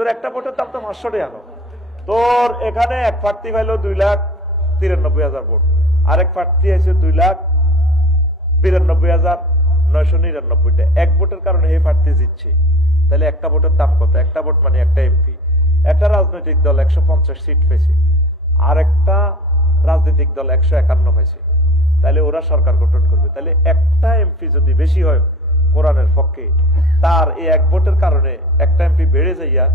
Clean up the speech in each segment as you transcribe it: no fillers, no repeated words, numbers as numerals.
তোর একটা ভোটের দাম তো 500 টাকা আনো। তোর এখানে এক প্রার্থী পাইলো 2,93,000 ভোট, আরেক প্রার্থী আছে 2,92,999। এক ভোটের কারণে এই প্রার্থী জিতছে। তাহলে একটা ভোটের দাম কত? একটা ভোট মানে একটা এমপি। একটা রাজনৈতিক দল 150 সিট পেয়েছে, আর একটা রাজনৈতিক দল 151 পাইছে। তাহলে ওরা সরকার গঠন করবে। তাহলে একটা এমপি যদি বেশি হয় কোরআনের পক্ষে, তার এই এক ভোটের কারণে একটা এমপি বেড়ে যাইয়া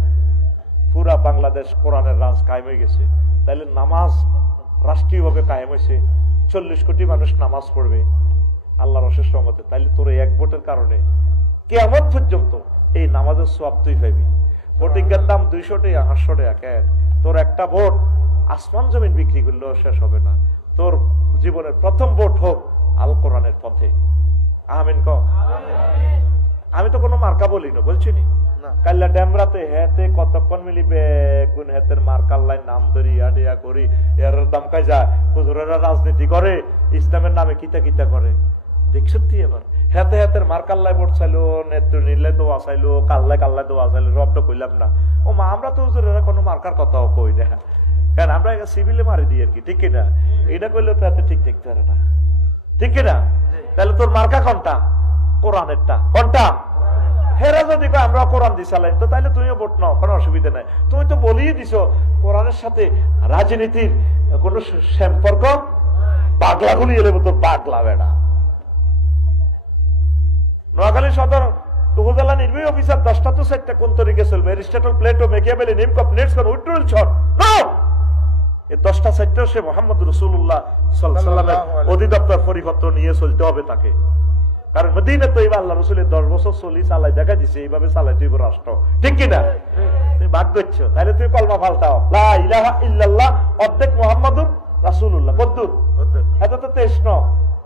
পুরা বাংলাদেশ কোরআনের রাজ কায়েম হয়ে গেছে। তাহলে নামাজ রাষ্ট্রীয়ভাবে কায়েম হয়েছে, 40 কোটি মানুষ নামাজ পড়বে আল্লাহর অশেষ রহমতে। তাহলে তোর এই এক ভোটের কারণে কিয়ামত পর্যন্ত এই নামাজের সওয়াব তুই পাবি। ভোটিংয়ের দাম 200 টাকা 800 টাকা কেন? তোর একটা ভোট আসমান জমিন বিক্রি করলেও শেষ হবে না। তোর জীবনের প্রথম ভোট হোক আল কোরআনের পথে। আমিন ক। আমি তো কোনো মার্কা বলি না, বলছি নি কাল্লা ড্যামরাতে হেতে কতক্ষণ মিলিবে গুণ হেতের মার্কাল্লাই নাম ধরি আডিয়া করি এর দাম কাই যায়। হুজুরেরা রাজনীতি করে, ইসলামের নামে কিতা কিতা করে। দেখছ তুই এবার হেতে হেতের মার্কাল্লাই ভোট চাইলো, নেত্র নিলে দোয়া চাইলো, কাল্লাই কাল্লাই দোয়া চাইলো, রব্দ কইলাম না। ও মা, আমরা তো হুজুরেরা কোনো মার্কার কথাও কই না, কারণ আমরা সিভিলে মারি দিই আর কি, ঠিক কিনা? এটা করলে তো এত ঠিক থাকতে পারে না, ঠিক কিনা? তাহলে তোর মার্কা কোনটা? কোরআনেরটা। কোনটা? হেরা যদি আমরা কোরআন দিয়ে চালাই তো তাহলে তুমিও ভোট নাও, কোনো অসুবিধা নাই। তুমি তো বলিয়ে দিছো কোরআনের সাথে রাজনীতির কোন সম্পর্ক। পাগলাগুলি এলে তোর পাগলা বেড়া। নোয়াখালী সদর উপজেলা নির্বাহী অফিসার 10টা তো 4টা কোন তরিকে চলবে? এরিস্টটল, প্লেটো, মেকিয়াভেলি, নিমকপ, নেটসন, উইট্রুল শট। নো, এই 10টা 4টা সে মুহাম্মদ রাসূলুল্লাহ সাল্লাল্লাহু আলাইহি ওয়াসাল্লামের অধিদপ্তর পরিপত্র নিয়ে চলতে হবে তাকে। কারণ মদিনা তো এইবার আল্লাহ রসুলের 10 বছর চলি চালাই দেখা দিছে, এইভাবে চালাই তুই রাষ্ট্র, ঠিক কিনা? তুমি ভাগ দিচ্ছ, তাহলে তুই কলমা ফালতাও লা ইলাহা ইল্লাল্লাহ অর্ধেক মুহাম্মাদুর রাসূলুল্লাহ। কদ্দুর? এত তো 23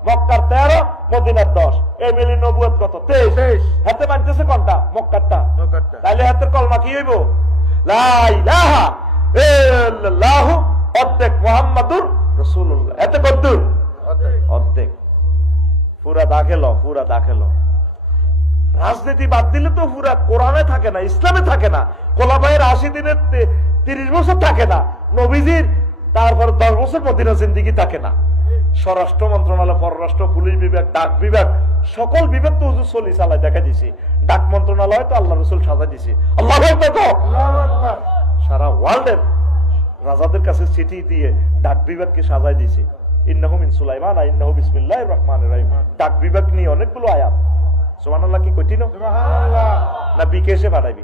মক্কার 13, মদিনার 10। এই মিলি নবুয়ত কত? 23। হাতে মানতেছে কোনটা? মক্কারটা। তাহলে হাতের কলমা কি হইব? লা ইলাহা ইল্লাল্লাহ অর্ধেক মুহাম্মাদুর রাসূলুল্লাহ। এত কদ্দুর? অর্ধেক। পুরা দাখেল, পুরা দাখেল। রাজনীতি বাদ দিলে তো পুরা কোরআনে থাকে না, ইসলামে থাকে না। খোলাফায়ের 80 দিনের 30 বছর থাকে না। নবীজির তারপর 10 বছর মদিনা জিন্দেগি থাকে না। স্বরাষ্ট্র মন্ত্রণালয়, পররাষ্ট্র, পুলিশ বিভাগ, ডাক বিভাগ, সকল বিভাগ তো হুজুর চলি চালায় দেখা দিছি। ডাক মন্ত্রণালয় তো আল্লাহ রসুল সাজা দিছি। আল্লাহু আকবার। সারা ওয়ার্ল্ডের রাজাদের কাছে চিঠি দিয়ে ডাক বিভাগকে সাজায় দিছি। ইন্নাহু মিন সুলাইমান ইন্নাহু বিসমিল্লাহির রহমানির রহিম। ডাক বিভাগ নিয়ে অনেকগুলো আয়াত। সুবহানাল্লাহ কি কঠিন? সুবহানাল্লাহ। না বিকেশে পাঠাইবি?